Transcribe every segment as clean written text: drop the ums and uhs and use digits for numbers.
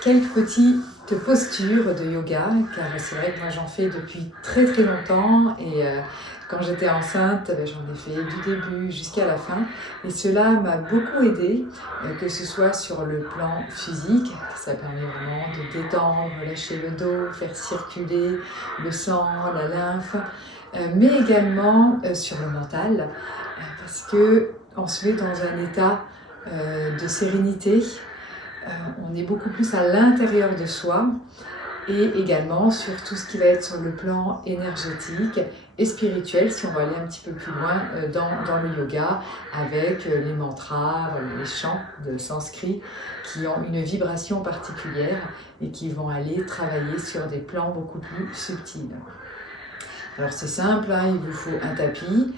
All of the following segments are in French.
quelques petites postures de yoga, car c'est vrai que moi j'en fais depuis très longtemps et quand j'étais enceinte, j'en ai fait du début jusqu'à la fin et cela m'a beaucoup aidée, que ce soit sur le plan physique, ça permet vraiment de détendre, lâcher le dos, faire circuler le sang, la lymphe, mais également sur le mental, parce que on se met dans un état de sérénité. On est beaucoup plus à l'intérieur de soi et également sur tout ce qui va être sur le plan énergétique et spirituel, si on va aller un petit peu plus loin dans le yoga avec les mantras, les chants de sanskrit qui ont une vibration particulière et qui vont aller travailler sur des plans beaucoup plus subtils. Alors c'est simple, hein, il vous faut un tapis,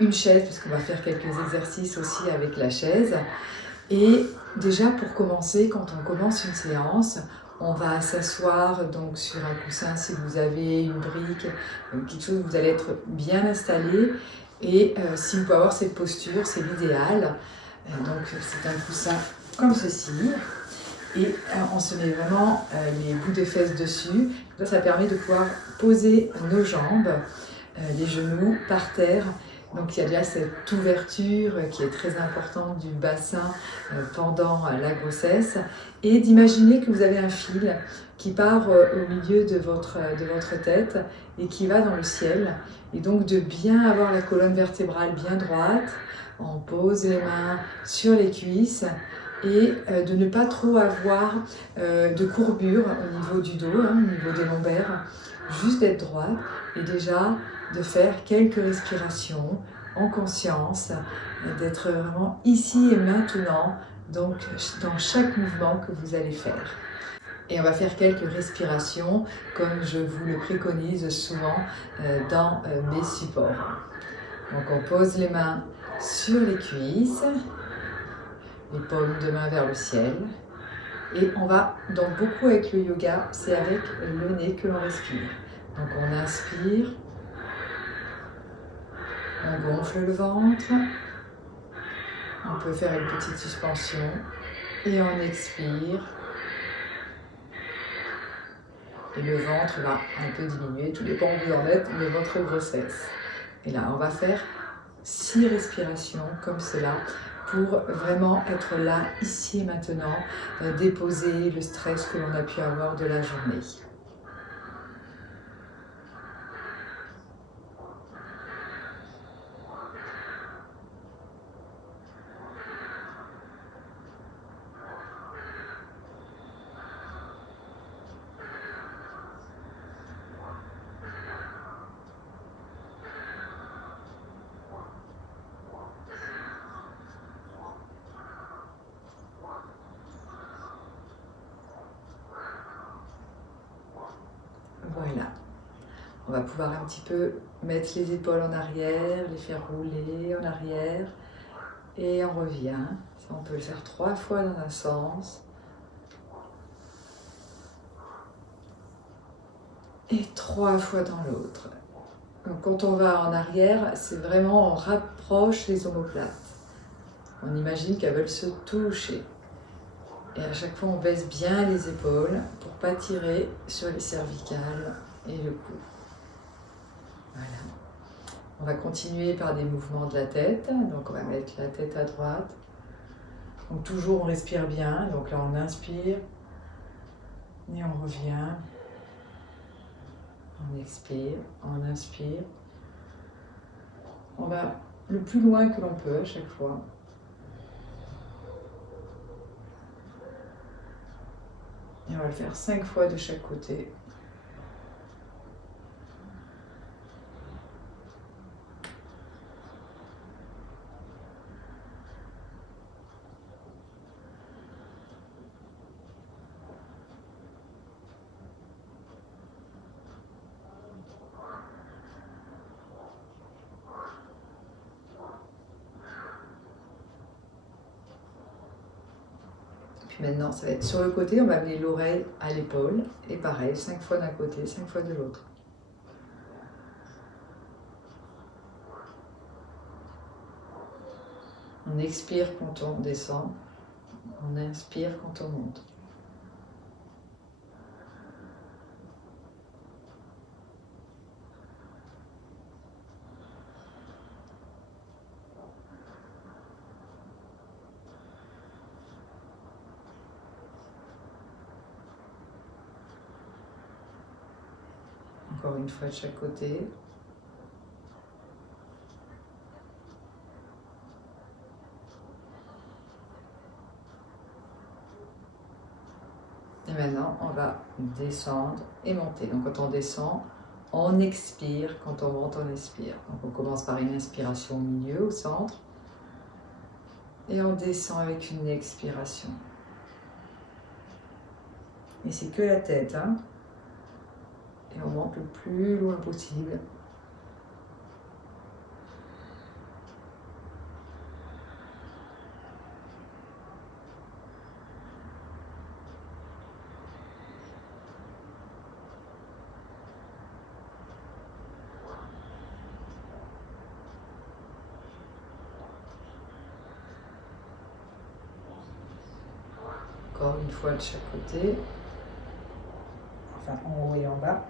une chaise parce qu'on va faire quelques exercices aussi avec la chaise. Et déjà pour commencer, quand on commence une séance, on va s'asseoir donc sur un coussin si vous avez une brique, quelque chose où vous allez être bien installé. Et si vous pouvez avoir cette posture, c'est l'idéal. Donc c'est un coussin comme ceci. Et on se met vraiment les bouts des fesses dessus. Ça permet de pouvoir poser nos jambes, les genoux par terre. Donc il y a déjà cette ouverture qui est très importante du bassin pendant la grossesse et d'imaginer que vous avez un fil qui part au milieu de votre tête et qui va dans le ciel. Et donc de bien avoir la colonne vertébrale bien droite, on pose les mains sur les cuisses et de ne pas trop avoir de courbure au niveau du dos, au niveau des lombaires, juste d'être droite et déjà de faire quelques respirations en conscience, d'être vraiment ici et maintenant, donc dans chaque mouvement que vous allez faire. Et on va faire quelques respirations comme je vous le préconise souvent dans mes supports. Donc on pose les mains sur les cuisses, les paumes de main vers le ciel. Et on va, donc beaucoup avec le yoga, c'est avec le nez que l'on respire. Donc on inspire. On gonfle le ventre, on peut faire une petite suspension et on expire. Et le ventre va un peu diminuer, tout dépend où vous en êtes de votre grossesse. Et là, on va faire 6 respirations comme cela pour vraiment être là, ici et maintenant, déposer le stress que l'on a pu avoir de la journée. Voilà. On va pouvoir un petit peu mettre les épaules en arrière, les faire rouler en arrière et on revient. Ça, on peut le faire 3 fois dans un sens et 3 fois dans l'autre. Donc quand on va en arrière, c'est vraiment on rapproche les omoplates. On imagine qu'elles veulent se toucher. Et à chaque fois, on baisse bien les épaules pour ne pas tirer sur les cervicales et le cou. Voilà. On va continuer par des mouvements de la tête. Donc on va mettre la tête à droite. Donc toujours on respire bien. Donc là on inspire et on revient. On expire, on inspire. On va le plus loin que l'on peut à chaque fois. Et on va le faire 5 fois de chaque côté. Maintenant, ça va être sur le côté, on va amener l'oreille à l'épaule. Et pareil, 5 fois d'un côté, 5 fois de l'autre. On expire quand on descend. On inspire quand on monte. encore une fois de chaque côté. Et maintenant, on va descendre et monter. Donc quand on descend, on expire. Quand on monte, on expire. Donc on commence par une inspiration au milieu, au centre. Et on descend avec une expiration. Et c'est que la tête, hein. Et on monte le plus loin possible. Encore une fois de chaque côté. Enfin, en haut et en bas.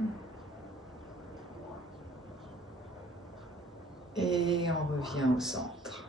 Et on revient au centre.